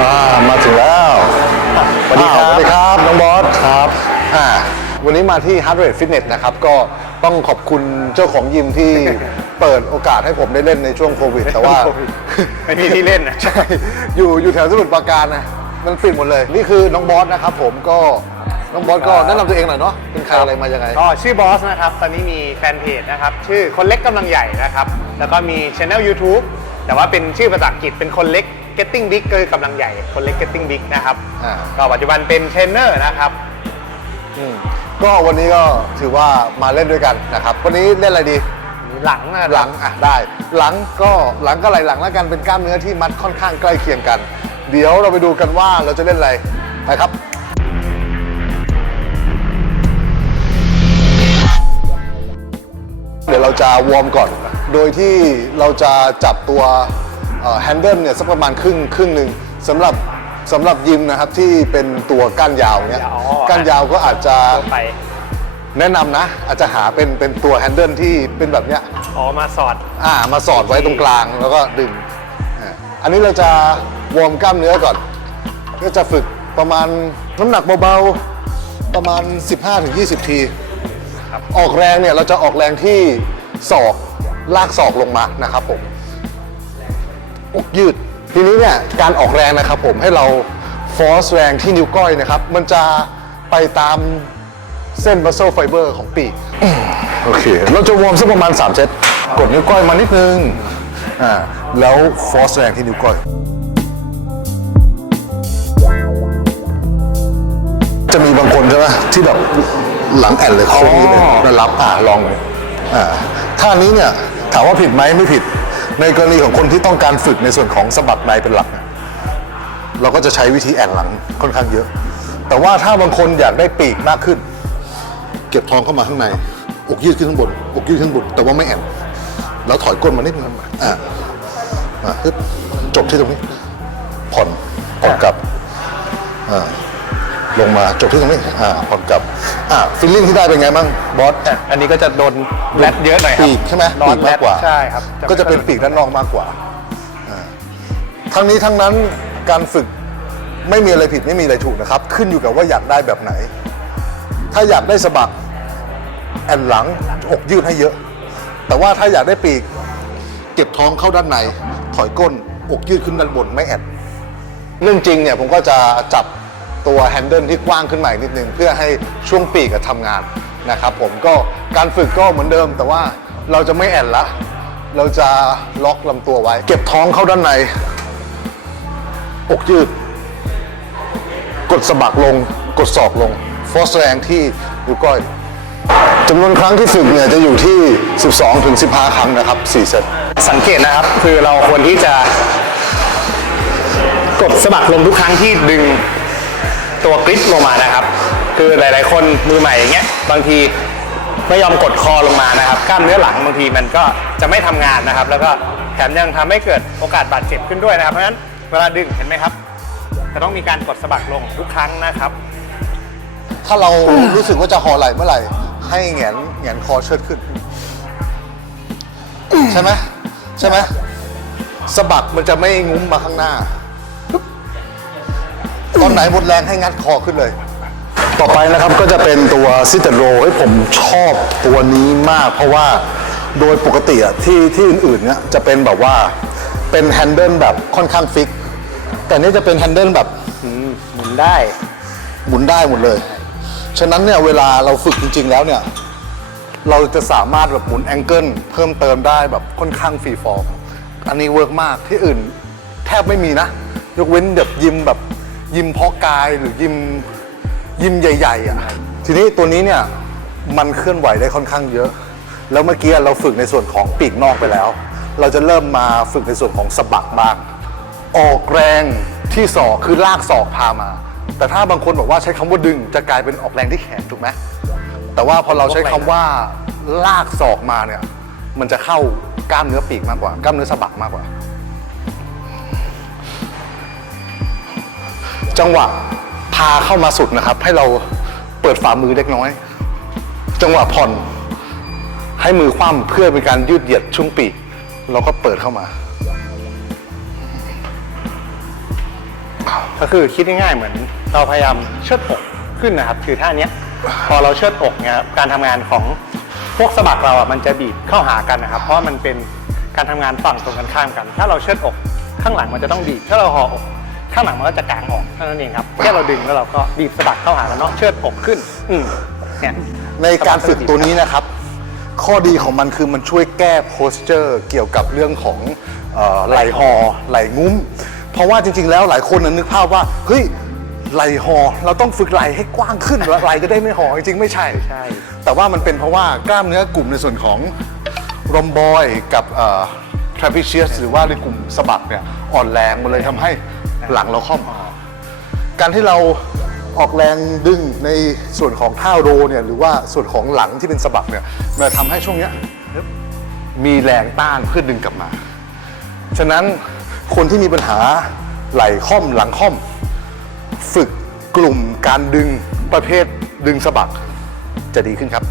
อ่ามาถึงแล้วสวัสดีครับสวัสดีครับ น้องบอสครับ อ่า วันนี้มาที่ Heart Rate Fitness นะครับ ก็ต้องขอบคุณเจ้าของยิมที่ เปิดโอกาสให้ผมได้เล่นในช่วงโควิด แต่ว่า ไม่มีที่เล่นนะ ใช่ อยู่อยู่แถวสมุทรปราการนะ มันปิดหมดเลย นี่คือน้องบอสนะครับผมก็น้องบอสก็แนะนำตัวเองหน่อยเนาะเป็นใครอะไรมายังไง ก็ชื่อบอสนะครับ ตอนนี้มีแฟนเพจนะครับ ชื่อคนเล็กกำลังใหญ่นะครับ แล้วก็มีช anel YouTube แต่ว่าเป็นชื่อภาษาอังกฤษเป็นคนเล็ก getting big ก็คือกำลังใหญ่ คนเล็ก getting big นะครับอ่า ก็ปัจจุบันเป็นเทรนเนอร์นะครับ อืมก็วันนี้ก็ถือว่ามาเล่นด้วยกันนะครับวันนี้เล่นอะไรดีหลังนะครับหลังอะได้ หลังก็หลังก็ไหลหลังแล้วกันเป็นกล้ามเนื้อที่มัดค่อนข้างใกล้เคียงกัน เดี๋ยวเราไปดูกันว่าเราจะเล่นอะไรไปครับ เดี๋ยวเราจะวอร์มก่อน โดยที่เราจะจับตัวแฮนเดิลเนี่ยสักประมาณครึ่งครึ่งหนึ่งสำหรับสำหรับยิมนะครับที่เป็นตัวก้านยาวเนี่ยอ๋อ ก้านยาวก็อาจจะทั่วไป แนะนำนะ อาจจะหาเป็นเป็นตัวแฮนเดิลที่เป็นแบบเนี้ย อ๋อ มาสอด อ่ามาสอดไว้ตรงกลางแล้วก็ดึงอ่าอันนี้เราจะ วอร์มกล้ามเนื้อก่อน ก็จะฝึกประมาณน้ำหนักเบาๆ ประมาณ 15-20 ทีครับออกแรงเนี่ยเราจะออกแรงที่ศอกลากศอกลงมานะครับผมอกยืด ทีนี้เนี่ยการออกแรงนะครับผมให้เราฟอร์สแรงที่นิ้วก้อยนะครับ มันจะไปตามเส้น muscle fiber ของปีกโอเค เราจะวอร์มสักประมาณ 3 เซต กดนิ้วก้อยมานิดนึง อ่า แล้วฟอร์สแรงที่นิ้วก้อย จะมีบางคนใช่ไหมที่แบบหลังแอนเลยโค้งนี้เลยแล้วรับอ่าลองเลยอ่าท่านี้เนี่ยถามว่าผิดไหมไม่ผิด ในกรณีของคนที่ต้องการฝึกในส่วนของสะบักในเป็นหลักเนี่ยเราก็จะใช้วิธีแอนหลังค่อนข้างเยอะ แต่ว่าถ้าบางคนอยากได้ปีกมากขึ้น เก็บท้องเข้ามาข้างใน อกยืดขึ้นข้างบน อกยืดขึ้นบน แต่ว่าไม่แอนแล้วถอยก้นมานิดนึงอ่าอ่าปึ๊บจบที่ตรงนี้ผ่อนผ่อนกลับอ่า ลงมาจบที่ตรงนี้อ่าผ่อนกลับอ่าฟิลลิ่งที่ได้เป็นไงบ้างบอสแต่อันนี้ก็จะโดนแรดเยอะหน่อยครับปีกใช่ไหมนอปีนกแรมากดกว่า ใช่ครับก็จะเป็นปีกด้านนอกมากกว่าอ่า ทั้งนี้ทั้งนั้นการฝึกไม่มีอะไรผิดไม่มีอะไรถูกนะครับ ขึ้นอยู่กับว่าอยากได้แบบไหน ถ้าอยากได้สะบักแอนหลังอกยืดให้เยอะ แต่ว่าถ้าอยากได้ปีก เก็บท้องเข้าด้านใน ถอยก้นอกยืดขึ้นด้านบนไม่แอนเรื่องจริงเนี่ยผมก็จะจับ ตัวแฮนเดิลที่กว้างขึ้นมาอีกนิดนึงเพื่อให้ช่วงปีกทำงานนะครับผมก็การฝึกก็เหมือนเดิม แต่ว่าเราจะไม่แอนละ เราจะล็อกลำตัวไว้ เก็บท้องเข้าด้านในอกยืด กดสะบักลง กดศอกลง ฟอสแรงที่นิ้วก้อยจำนวนครั้งที่ฝึกเนี่ยจะอยู่ที่ 12ถึง15 ครั้งนะครับ4เซตสังเกตนะครับ คือเราควรที่จะ กดสะบักลมทุกครั้งที่ดึง ตัวกริปลงมานะครับ คือหลาย ๆ คนมือใหม่อย่างเงี้ยบางทีไม่ยอมกดคอลงมานะครับกล้ามเนื้อหลังบางทีมันก็จะไม่ทำงานนะครับ แล้วก็แถมยังทำให้เกิดโอกาสบาดเจ็บขึ้นด้วยนะครับ เพราะฉะนั้นเวลาดึงเห็นไหมครับ จะต้องมีการกดสะบักลงทุกครั้งนะครับ ถ้าเรารู้สึกว่าจะหอไหลเมื่อไหร่ ให้แหงนแหงนคอเชิดขึ้น ใช่ไหมใช่ไหมสะบักมันจะไม่งุ้มมาข้างหน้า นไหนหมดแรงให้งัดคอขึ้นเลย ต่อไปนะครับก็จะเป็นตัวซิตเตโรให้ยผมชอบตัวนี้มาก เพราะว่าโดยปกติอะที่ที่อื่นๆเนี่ยจะเป็นแบบว่าเป็นแฮนเดิลแบบค่อนข้างฟิก แต่นี่จะเป็นแฮนเดิลแบบหมุนได้ หมุนได้หมดเลย ฉะนั้นเนี่ยเวลาเราฝึกจริง ๆ แล้วเนี่ย เราจะสามารถแบบหมุนแองเกิลเพิ่มเติมได้แบบค่อนข้างฟรีฟอร์ม อันนี้เวิร์กมากที่อื่น แทบไม่มีนะ ยกเว้นแบบยิมแบบ ยิมเพาะกายหรือยิมยิมใหญ่ๆอะทีนี้ตัวนี้เนี่ยมันเคลื่อนไหวได้ค่อนข้างเยอะ แล้วเมื่อกี้เราฝึกในส่วนของปีกนอกไปแล้ว เราจะเริ่มมาฝึกในส่วนของสะบักบ้างออกแรงที่ศอกคือลากศอกพามา แต่ถ้าบางคนบอกว่าใช้คำว่าดึงจะกลายเป็นออกแรงที่แขนถูกไหมแต่ว่าพอเราใช้คำว่าลากศอกมาเนี่ยมันจะเข้ากล้ามเนื้อปีกมากกว่ากล้ามเนื้อสะบักมากกว่า จังหวะพาเข้ามาสุดนะครับ ให้เราเปิดฝ่ามือเล็กน้อย จังหวะผ่อน ให้มือคว่ำเพื่อเป็นการยืดเหยียดช่วงปีกเราก็เปิดเข้ามา ก็คือคิดง่ายๆเหมือนเราพยายามเชิดอกขึ้นนะครับ คือท่าเนี้ยพอเราเชิดอกเนี่ยครับการทำงานของพวกสะบักเราอะมันจะบีบเข้าหากันนะครับ เพราะมันเป็นการทำงานฝั่งตรงกันข้ามกัน ถ้าเราเชิดอกข้างหลังมันจะต้องบีบถ้าเราห่ออก ข้างหลังมันก็จะกางออกเท่านั้นเองครับแค่เราดึงแล้วเราก็บีบสะบักเข้าหากันเนาะเชิดอกขึ้นอืมเนี่ยในการฝึกตัวนี้นะครับ ข้อดีของมันคือมันช่วยแก้โพสเจอร์เกี่ยวกับเรื่องของเอ่อไหลหอไหลงุ้ม เพราะว่าจริง ๆ แล้วหลายคนน่ะนึกภาพว่าเฮ้ยไหลหอ เราต้องฝึกไหลให้กว้างขึ้นแล้วไหลจะได้ไม่หอจริงๆไม่ใช่ใช่ แต่ว่ามันเป็นเพราะว่ากล้ามเนื้อกลุ่มในส่วนของรอมบอยกับทราพิเชียสหรือว่าในกลุ่มสะบักเนี่ยอ่อนแรงมันเลยทำให้ หลังเราค่อม การที่เราออกแรงดึงในส่วนของท่าโรเนี่ยหรือว่าส่วนของหลังที่เป็นสะบักเนี่ยมันจะทำให้ช่วงเนี้ยมีแรงต้านเพื่อดึงกลับมา ฉะนั้นคนที่มีปัญหาไหล่ค่อมหลังค่อม ฝึกกลุ่มการดึงประเภทดึงสะบักจะดีขึ้นครับ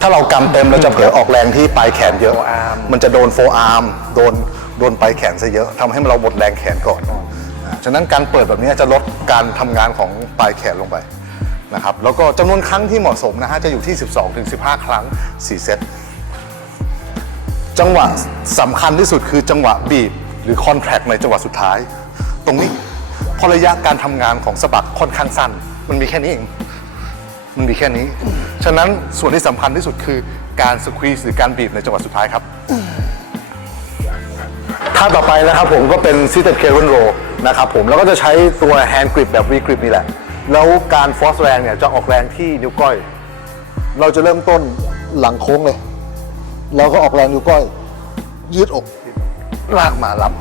ถ้าเรากำเต็มเราจะเผลอออกแรงที่ปลายแขนเยอะ forearm มันจะโดนโฟอาร์มโดนโดนปลายแขนซะเยอะทำให้เราหมดแรงแขนก่อนอ่า ฉะนั้นการเปิดแบบนี้จะลดการทำงานของปลายแขนลงไปนะครับแล้วก็จำนวนครั้งที่เหมาะสมนะฮะจะอยู่ที่ 12-15 ครั้ง 4 เซต จังหวะสำคัญที่สุดคือจังหวะบีบหรือคอนแทคในจังหวะสุดท้าย ตรงนี้เพอระยะการทำงานของสะบักค่อนข้างสั้น มันมีแค่นี้เอง มันมีแค่นี้ ฉะนั้นส่วนที่สำคัญที่สุดคือการสควีซหรือการบีบในจังหวะสุดท้ายครับ ท่าต่อไปนะครับผมก็เป็นซิ t เ e d เคเ n นโร นะครับผมแล้วก็จะใช้ตัวแฮนด์กริปแบบวีกริปนี่แหละ แล้วการฟอสแรงเนี่ยจะออกแรงที่นิ้วก้อย เราจะเริ่มต้นหลังโค้งเลย แล้วก็ออกแรงนิ้วก้อย ยืดอกลากมารับ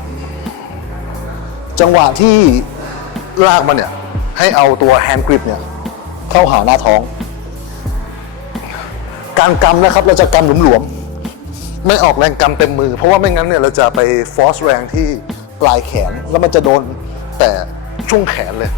จังหวะที่ลากมาเนี่ย ให้เอาตัวแฮนด์กริปเนี่ยเข้าหาหน้าท้อง การกำนะครับเราจะกำหลวมๆไม่ออกแรงกำเต็มมือ เพราะว่าไม่งั้นเนี่ยเราจะไปฟอสแรงที่ ปลายแขนแล้วมันจะโดนแต่ช่วงแขนเลย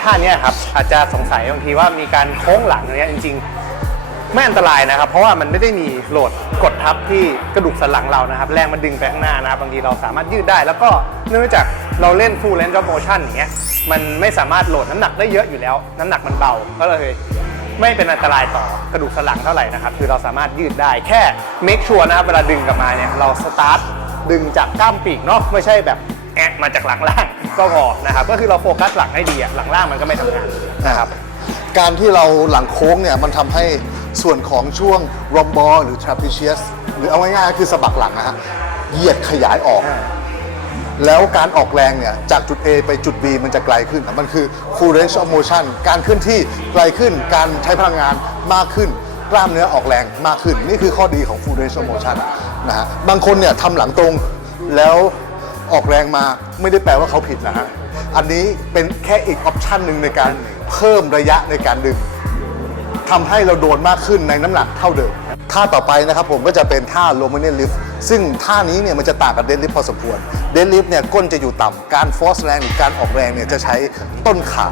ท่าเนี้ยครับอาจจะสงสัยบางทีว่ามีการโค้งหลังอย่างเนี้ยจริง ๆ ไม่อันตรายนะครับ เพราะว่ามันไม่ได้มีโหลดกดทับที่กระดูกสันหลังเรานะครับ แรงมันดึงไปข้างหน้านะครับบางทีเราสามารถยืดได้ แล้วก็เนื่องจากเราเล่น full range of motion อย่างเงี้ยมันไม่สามารถโหลดน้ำหนักได้เยอะอยู่แล้ว น้ำหนักมันเบาก็เลย ไม่เป็นอันตรายต่อกระดูกสันหลังเท่าไหร่นะครับ คือเราสามารถยืดได้แค่ make sure นะครับเวลาดึงกลับมาเนี่ยเราสตาร์ท ดึงจากกล้ามปีกเนาะไม่ใช่แบบแอะมาจากหลังล่างก็พอนะครับก็คือเราโฟกัสหลังให้ดีอะหลังล่างมันก็ไม่ทำงานนะครับการที่เราหลังโค้งเนี่ยมันทำให้ส่วนของช่วงรอมบอหรือ trapezius หรือเอาง่ายๆก็คือสะบักหลังนะฮะเหยียดขยายออก แล้วการออกแรงเนี่ย จากจุด A ไปจุด B มันจะไกลขึ้น มันคือ full range of motion การเคลื่อนที่ไกลขึ้น การใช้พลังงานมากขึ้น กล้ามเนื้อออกแรงมากขึ้น นี่คือข้อดีของ full range of motion นะฮะบางคนเนี่ยทำหลังตรงแล้วออกแรงมาไม่ได้แปลว่าเขาผิดนะฮะอันนี้เป็นแค่อีกออปชันหนึ่งในการเพิ่มระยะในการดึงทำให้เราโดนมากขึ้นในน้ำหนักเท่าเดิมท่าต่อไปนะครับผมก็จะเป็นท่า l o m a n i a n lift ซึ่งท่านี้เนี่ยมันจะต่างกับเดนลิฟพอสมควร เดนลิฟเนี่ยก้นจะอยู่ต่ำการฟอสแรงหรือการออกแรงเนี่ยจะใช้ต้นขา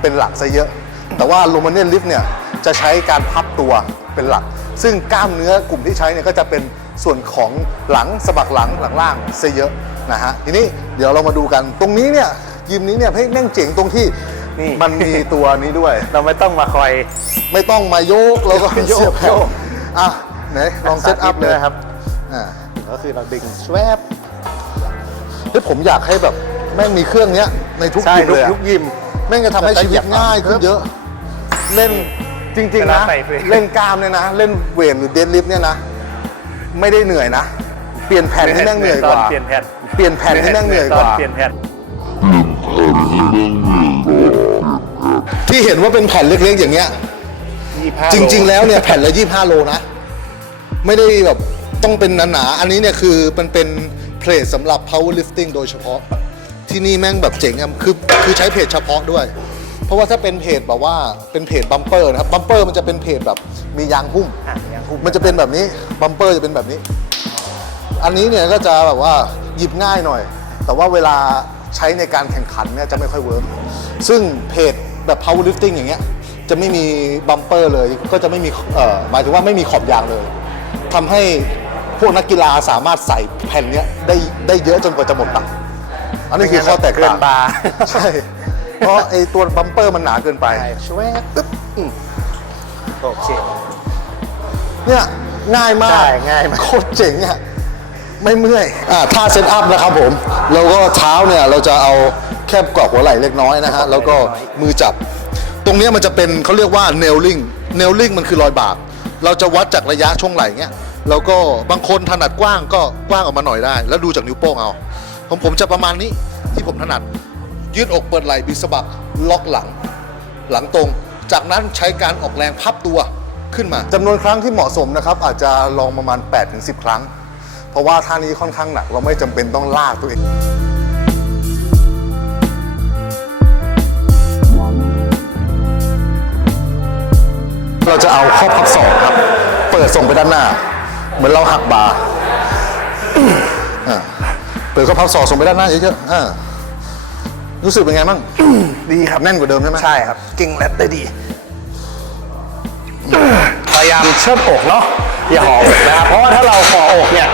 เป็นหลักซะเยอะ แต่ว่า l o m a n i a n lift เนี่ยจะใช้การพับตัวเป็นหลัก ซึ่งกล้ามเนื้อกลุ่มที่ใช้เนี่ยก็จะเป็นส่วนของหลังสะบักหลังหลังล่างซะเยอะนะฮะทีนี้เดี๋ยวเรามาดูกันตรงนี้เนี่ยยิมนี้เนี่ยเฮ้ยแม่งเจ๋งตรงที่นี่ มันมีตัวนี้ด้วย เราไม่ต้องมาคอย ไม่ต้องมาโยกแล้วก็โยกเสียบแผ่นโยก อะไหนลองเซตอัพเลยนะครับอ่าก็คือเราดึงแวบเฮ้ยผมอยากให้แบบแม่งมีเครื่องเนี้ยในทุกใช่ยิมเลยอะทุกยิม แม่งจะทำให้ชีวิตง่ายขึ้นเยอะ เล่นจริงเวๆลานะใส่เฟรม เล่นกล้ามเนี่ยนะ เล่นเวทหรือเดนลิฟต์เนี่ยนะ ไม่ได้เหนื่อยนะ เปลี่ยนแผ่นให้แม่งเหนื่อยกว่าเปลี่ยนแผ่นเปลี่ยนแผ่นให้แม่งเหนื่อยกว่าเปลี่ยนแผ่น ที่เห็นว่าเป็นแผ่นเล็กๆอย่างเงี้ย จริง ๆ แล้วเนี่ยแผ่นละ25 โลนะ ไม่ได้แบบต้องเป็นหนาๆอันนี้เนี่ยคือมันเป็นเพลทสำหรับ powerlifting โดยเฉพาะ ที่นี่แม่งแบบเจ๋งอะคือคือใช้เพจเฉพาะด้วย เพราะว่าถ้าเป็นเพจแบบว่าเป็นเพจบัมเปอร์นะครับบัมเปอร์มันจะเป็นเพจแบบมียางหุ้ม อะยางหุ้มมันจะเป็นแบบนี้บัมเปอร์จะเป็นแบบนี้ อันนี้เนี่ยก็จะแบบว่าหยิบง่ายหน่อย แต่ว่าเวลาใช้ในการแข่งขันเนี่ยจะไม่ค่อยเวิร์กซึ่งเพจแบบ powerlifting อย่างเงี้ยจะไม่มีบัมเปอร์เลยก็จะไม่มีเอ่อหมายถึงว่าไม่มีขอบยางเลยทำให้พวกนักกีฬาสามารถใส่แผ่นเนี้ยได้ได้เยอะจนกว่าจะหมดตังค์อันนี้คือข้อแตกต่างเกินบาร์ ใช่ เพราะไอ้ตัวบัมเปอร์มันหนาเกินไปใช่ชวบปึ๊บอืมโอเคเนี่ยง่ายมากใช่ง่ายมากโคตรเจ๋งอะไม่เมื่อยอ่าท่าเซตอัพนะครับผมแล้วก็เท้าเนี่ยเราจะเอาแคบกรอบหัวไหล่เล็กน้อยนะฮะแล้วก็มือจับ ตรงเนี้ยมันจะเป็นเขาเรียกว่าเนลลิงเนลลิงมันคือรอยบากเราจะวัดจากระยะช่วงไหล่เงี้ยแล้วก็บางคนถนัดกว้างก็กว้างออกมาหน่อยได้ แล้วดูจากนิ้วโป้งเอาของผมจะประมาณนี้ที่ผมถนัด ยืดอกเปิดไหล่บิดสะบักล็อกหลัง หลังตรง จากนั้นใช้การออกแรงพับตัวขึ้นมาจำนวนครั้งที่เหมาะสมนะครับ อาจจะลองประมาณ 8-10 ครั้ง เพราะว่าท่านี้ค่อนข้างหนักเราไม่จำเป็นต้องลากตัวเองเราจะเอาข้อพับศอกครับ เปิดส่งไปด้านหน้า เหมือนเราหักบาร์อ่าเปิดข้อพับศอกส่งไปด้านหน้าเยอะๆอ่า รู้สึกเป็นไงบ้าง ดีครับแน่นกว่าเดิมใช่ไหมใช่ครับกิ้งแรดได้ดี พยายามเชิดอกเนาะอย่าห่ออกนะครับเพราะว่าถ้าเราห่ออกเนี่ย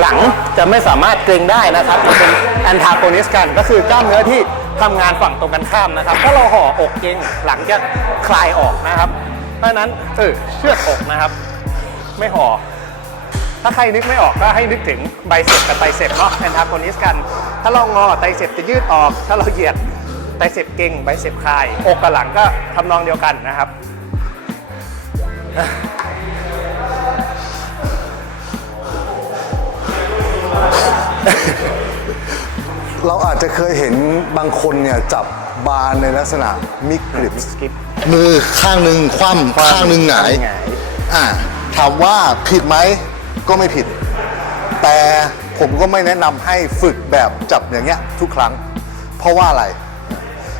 หลังจะไม่สามารถเกรงได้นะครับมันเป็นแอนทาโกนิสกันก็คือกล้ามเนื้อที่ทำงานฝั่งตรงกันข้ามนะครับ ถ้าเราห่ออกเกรงหลังจะคลายออกนะครับ เพราะฉะนั้นเออเชือดอกนะครับ ไม่ห่อ ถ้าใครนึกไม่ออกก็ให้นึกถึงไบเซปกับไตรเซปเนาะแอนทาโกนิสกัน ถ้าเรางอไตรเซปจะยืดออก ถ้าเราเหยียดไตรเซปเก่งไบเซปคลาย อกกับหลังก็ทำนองเดียวกันนะครับเราอาจจะเคยเห็นบางคนเนี่ยจับบาร์ในลักษณะมิกกริป grip มือข้างหนึ่งคว่ำข้างหนึ่งหงายหงายอ่าถามว่าผิดไหม ก็ไม่ผิด แต่ผมก็ไม่แนะนำให้ฝึกแบบจับอย่างเงี้ยทุกครั้ง เพราะว่าอะไร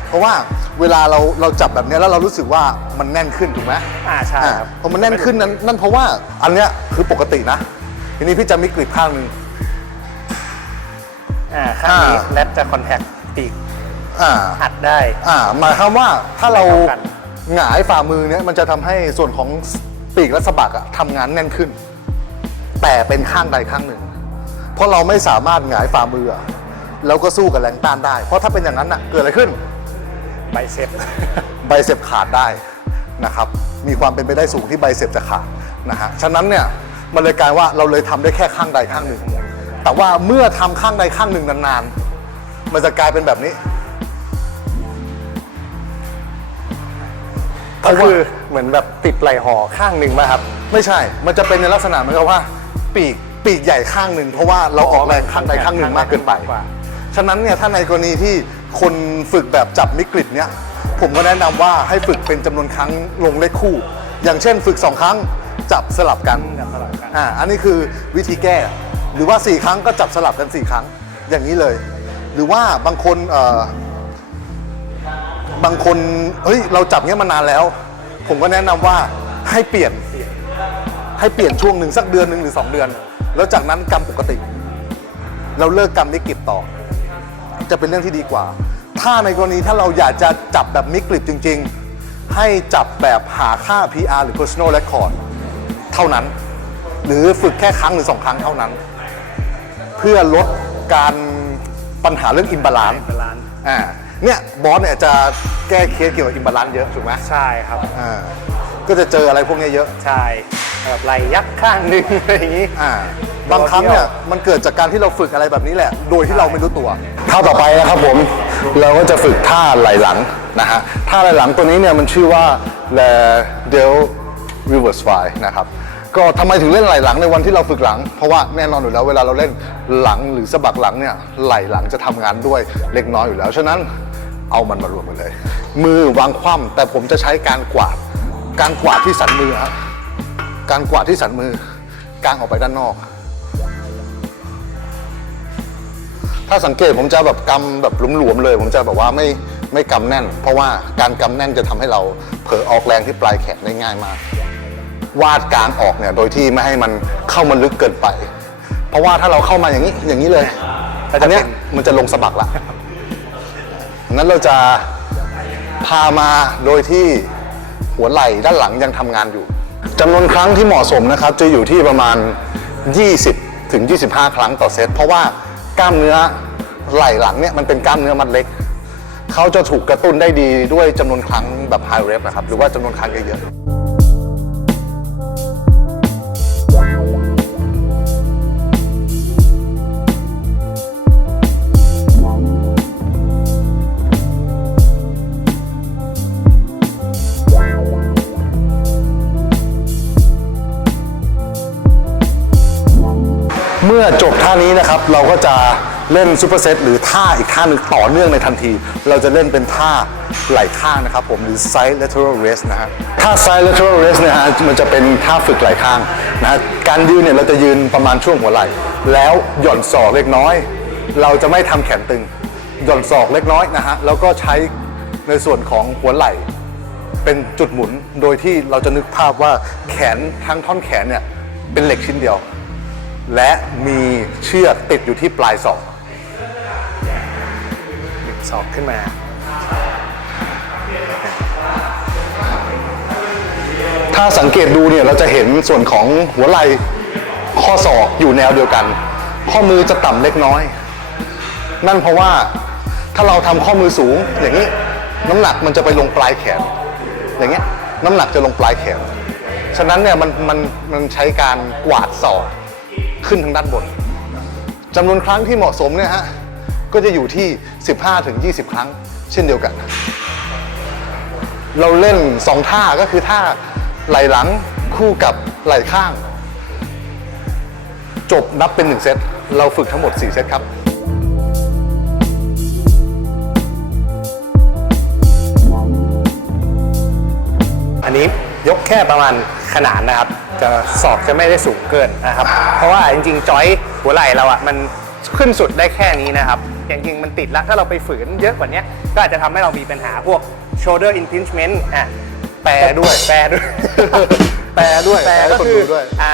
เพราะว่าเวลาเราเราจับแบบเนี้ยแล้วเรารู้สึกว่ามันแน่นขึ้นถูกไหมอ่าใช่อ่าครับ พอมันแน่นขึ้นนั้นนั่นเพราะว่าอันเนี้ยคือปกตินะ ทีนี้พี่จะมิกริปข้างหนึ่งอ่าข้างนี้อ่า แรดจะคอนแทคปีกอ่า อัดได้ อ่าหมายความว่าถ้าเราไม่เท่ากัน หงายฝ่ามือเนี้ยมันจะทำให้ส่วนของปีกและสะบักอะทำงานแน่นขึ้น แต่เป็นข้างใดข้างหนึ่ง เพราะเราไม่สามารถหงายฝ่ามืออะแล้วก็สู้กับแรงต้านได้ เพราะถ้าเป็นอย่างนั้นอะเกิดอะไรขึ้นไบเซปไบเซปขาดได้นะครับ มีความเป็นไปได้สูงที่ไบเซปจะขาดนะฮะฉะนั้นเนี่ยมันเลยกลายว่าเราเลยทำได้แค่ข้างใดข้างหนึ่ง แต่ว่าเมื่อทำข้างใดข้างหนึ่งนานๆ มันจะกลายเป็นแบบนี้ก็คือเหมือนแบบติดไหลห่อข้างหนึ่งมาครับ ไม่ใช่ มันจะเป็นในลักษณะเหมือนกับว่า ปีกปีกใหญ่ข้างหนึ่งเพราะว่าเราออกแรงข้างใดข้างหนึ่งมากเกินไปมากกว่าฉะนั้นเนี่ยถ้าในกรณีที่คนฝึกแบบจับมิกริดเนี่ยผมก็แนะนำว่าให้ฝึกเป็นจำนวนครั้งลงเลขคู่ อย่างเช่น ฝึก 2 ครั้งจับสลับกันจับสลับกันอ่าอันนี้คือวิธีแก้ หรือว่า 4 ครั้งก็จับสลับกัน 4 ครั้งอย่างนี้เลย หรือว่าบางคนเอ่อบางคนเฮ้ยเราจับเนี้ยมานานแล้ว ผมก็แนะนำว่าให้เปลี่ยน ให้เปลี่ยนช่วงหนึ่งสักเดือนหนึ่งหรือ 2 เดือน แล้วจากนั้นกำปกติ เราเลิกกำมิกริบต่อ จะเป็นเรื่องที่ดีกว่า ถ้าในกรณีถ้าเราอยากจะจับแบบมิกริบจริง ๆ ให้จับแบบหาค่า PR หรือ personal record เท่านั้น หรือฝึกแค่ครั้งหรือสองครั้งเท่านั้น เพื่อลดการปัญหาเรื่องอิมบาลานซ์ balance อ่าเนี่ยบอสเนี่ยจะแก้เคสเกี่ยวกับอิมบาลานซ์เยอะถูกไหมใช่ครับ อ่า ก็จะเจออะไรพวกเนี้ยเยอะ ใช่แบบไหลยักษ์ข้างหนึ่งอะไรอย่างนี้ อ่า บางครั้งเนี่ยมันเกิดจากการที่เราฝึกอะไรแบบนี้แหละ โดยที่เราไม่รู้ตัวท่าต่อไปนะครับผมเราก็จะฝึกท่าไหลหลังนะฮะท่าไหลหลังตัวนี้เนี่ยมันชื่อว่า the del reverse fly นะครับก็ทำไมถึงเล่นไหลหลังในวันที่เราฝึกหลัง เพราะว่าแน่นอนอยู่แล้วเวลาเราเล่นหลังหรือสะบักหลังเนี่ยไหลหลังจะทำงานด้วยเล็กน้อยอยู่แล้ว ฉะนั้นเอามันมารวมกันเลย มือวางคว่ำแต่ผมจะใช้การกวาด การกวาดที่สันมือฮะการกวาดที่สันมือกางออกไปด้านนอก ถ้าสังเกตผมจะแบบกำแบบหลวมๆเลย ผมจะแบบว่าไม่ไม่กำแน่น เพราะว่าการกำแน่นจะทำให้เราเผลอออกแรงที่ปลายแขนได้ง่ายมาก วาดกลางออกเนี่ยโดยที่ไม่ให้มันเข้ามาลึกเกินไป เพราะว่าถ้าเราเข้ามาอย่างนี้อย่างนี้เลยอันนี้มันจะลงสะบักละงั้นเราจะพามาโดยที่ หัวไหล่ด้านหลังยังทำงานอยู่จำนวนครั้งที่เหมาะสมนะครับ จะอยู่ที่ประมาณ 20ถึง25 ครั้งต่อเซตเพราะว่ากล้ามเนื้อไหล่หลังเนี่ยมันเป็นกล้ามเนื้อมัดเล็ก เขาจะถูกกระตุ้นได้ดีด้วยจำนวนครั้งแบบ high rep นะครับ หรือว่าจำนวนครั้งเยอะๆ มื่อจบท่านี้นะครับเราก็จะเล่นซูเปอร์เซตหรือท่าอีกท่าหนึ่งต่อเนื่องในทันที เราจะเล่นเป็นท่าไหล่ข้างนะครับผมหรือ side lateral raise นะฮะท่า side lateral raise เนี่ยฮะมันจะเป็นท่าฝึกไหล่ข้างนะฮะการยืนเนี่ยเราจะยืนประมาณช่วงหัวไหล่ แล้วหย่อนศอกเล็กน้อย เราจะไม่ทำแขนตึง หย่อนศอกเล็กน้อยนะฮะแล้วก็ใช้ในส่วนของหัวไหล่ เป็นจุดหมุนโดยที่เราจะนึกภาพว่าแขนทั้งท่อนแขนเนี่ยเป็นเหล็กชิ้นเดียว และมีเชือกติดอยู่ที่ปลายศอกสอบขึ้นมา ถ้าสังเกตดูเนี่ยเราจะเห็นส่วนของหัวไหล่ข้อศอกอยู่แนวเดียวกัน ข้อมือจะต่ำเล็กน้อย นั่นเพราะว่าถ้าเราทำข้อมือสูงอย่างนี้น้ำหนักมันจะไปลงปลายแขน อย่างเงี้ยน้ำหนักจะลงปลายแขน ฉะนั้นเนี่ยมันมันมันใช้การกวาดศอก ขึ้นทางด้านบนจำนวนครั้งที่เหมาะสมเนี่ยฮะก็จะอยู่ที่ 15-20 ครั้ง เช่นเดียวกัน เราเล่นสองท่าก็คือท่าไหลหลังคู่กับไหลข้าง จบนับเป็นหนึ่งเซต เราฝึกทั้งหมด 4 เซตครับอันนี้ ยกแค่ประมาณขนานนะครับ จะศอกจะไม่ได้สูงเกินนะครับ เพราะว่าจริงๆจอยหัวไหล่เราอะมันขึ้นสุดได้แค่นี้นะครับอย่างจริงมันติดแล้วถ้าเราไปฝืนเยอะกว่านี้ก็อาจจะทำให้เรามีปัญหาพวก shoulder impingement อะแปรด้วยแปรด้วย แปรด้วยแปรแปรให้ก็คนคืดูอด้วยอ่า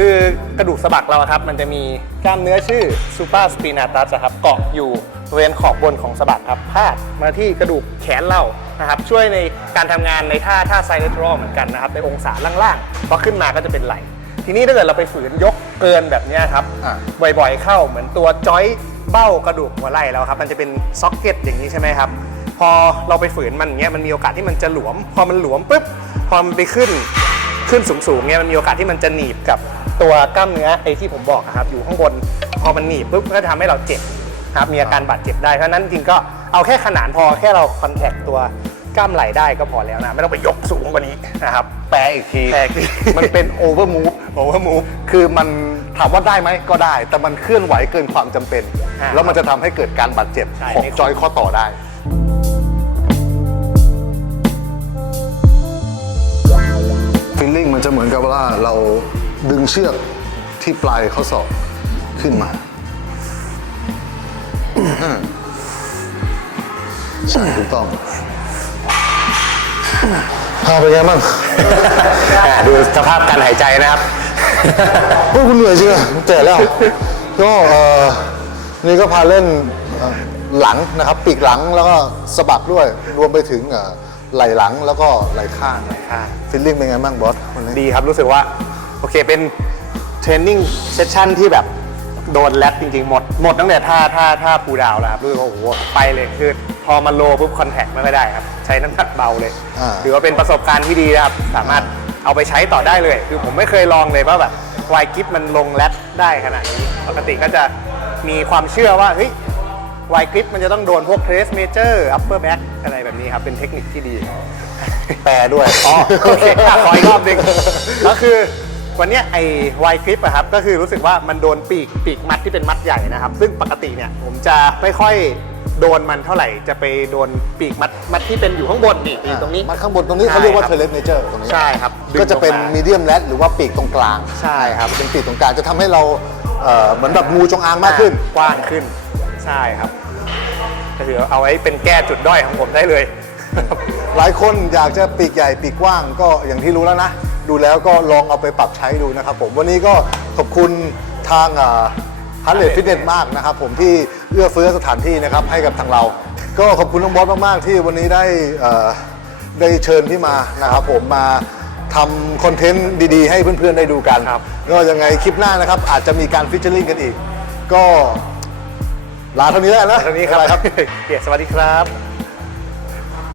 คือกระดูกสะบักเราอะครับ มันจะมีกล้ามเนื้อชื่อ supraspinatus อะครับเกาะอยู่บริเวณขอบบนของสะบักครับพาดมาที่กระดูกแขนเรานะครับ ช่วยในการทำงานในท่าท่า side lateral เหมือนกันนะครับในองศาล่างๆพอขึ้นมาก็จะเป็นไหล่ทีนี้ถ้าเกิดเราไปฝืนยกเกินแบบนี้ครับบ่อยๆเข้าเหมือนตัวจอยเบ้ากระดูกหัวไหล่เราครับ มันจะเป็นซ็อกเก็ตอย่างนี้ใช่ไหมครับ พอเราไปฝืนมันอย่างเงี้ยมันมีโอกาสที่มันจะหลวม พอมันหลวมปุ๊บพอมันไปขึ้นขึ้นสูงๆเนี่ยมันมีโอกาสที่มันจะหนีบกับ ตัวกล้ามเนื้อไอ้ที่ผมบอกอะครับอยู่ข้างบนพอมันหนีบปุ๊บก็จะทำให้เราเจ็บครับมีอาการบาดเจ็บได้เพราะฉะนั้นจริงๆก็เอาแค่ขนานพอแค่เราคอนแทคตัวกล้ามไหล่ได้ก็พอแล้วนะ ไม่ต้องไปยกสูงกว่านี้นะครับ แปรอีกที แปลอีกที มันเป็น over move over move คือมันถามว่าได้ไหมก็ได้ แต่มันเคลื่อนไหวเกินความจำเป็น อ่าแล้วมันจะทำให้เกิดการบาดเจ็บใช่ของไม่ควร จอยข้อต่อได้ ฟีลลิ่งมันจะเหมือนกับว่าเรา ดึงเชือกที่ปลายข้อศอกขึ้นมา ใช่ถูกต้องพาไปนไงบ้างอ่าดูสภาพการหายใจนะครับโอ้ยคุณเหนื่อยจริงอะเจ็บแล้ว ก็เออนี่ก็พาเล่นเอ่อหลังนะครับ ปีกหลังแล้วก็สะบักด้วย รวมไปถึงเอ่อไหล่หลังแล้วก็ไหล่ข้างข้างฟิลลิ่งเป็นไงบ้างบอสวันนี้ ดีครับรู้สึกว่า โอเคเป็นเทรนนิ่งเซสชั่นที่แบบโดนแรดจริงๆ หมด หมดตั้งแต่ท่าท่าท่าปูดาวแล้วครับรู้สึกว่าโอ้โหไปเลยคือพอมาโลปุ๊บคอนแทคไม่ค่อยได้ครับ ใช้น้ำหนักเบาเลยอ่า ถือว่าเป็นประสบการณ์ที่ดีนะครับ สามารถเอาไปใช้ต่อได้เลย คือผมไม่เคยลองเลยว่าแบบวายกิฟมันลงแรดได้ขนาดนี้ ปกติก็จะมีความเชื่อว่าเฮ้ยวายกริปมันจะต้องโดนพวกเทรสเมเจอร์อัปเปอร์แบ็กอะไรแบบนี้ครับเป็นเทคนิคที่ดี แปรด้วย อ๋อโอเคอะขออีกรอบหนึงก็คือ วันเนี้ยไอ้ไวคลิปอะครับก็คือรู้สึกว่ามันโดนปีกปีกมัดที่เป็นมัดใหญ่นะครับ ซึ่งปกติเนี่ยผมจะไม่ค่อยโดนมันเท่าไหร่จะไปโดนปีกมัดมัดที่เป็นอยู่ข้างบนนี่นี่ตรงนี้ มัดข้างบนตรงนี้เขาเรียกว่าใช่เทคบเลสเนเจอร์ตรงนี้ใช่ครับดึงก็จะเป็นลงมามีเดียมแรดหรือว่าปีกตรงกลางใช่ครับเป็นปีกตรงกลางจะทำให้เราเอ่อเหมือนแบบงูจงอางมากขึ้นกว้างขึ้นใช่ครับก็คือเอาไว้เป็นแก้จุดด้อยของผมได้เลย หลายคนอยากจะปีกใหญ่ปีกกว้างก็อย่างที่รู้แล้วนะ ดูแล้วก็ลองเอาไปปรับใช้ดูนะครับผมวันนี้ก็ขอบคุณทางฮาร์ดเรทฟิตเนสมากนะครับผมที่เอื้อเฟื้อสถานที่นะครับให้กับทางเรา ก็ขอบคุณน้องบอสมากๆที่วันนี้ได้เอ่อได้เชิญพี่มานะครับผมมาทำคอนเทนต์ดีๆ ให้เพื่อนๆได้ดูกันครับก็ยังไงคลิปหน้านะครับอาจจะมีการฟิชเชอร์ลิงกันอีก ก็ลาเท่านี้แล้วนะตอนนี้ครับบ๊ายบายครับเกียรติสวัสดีครับ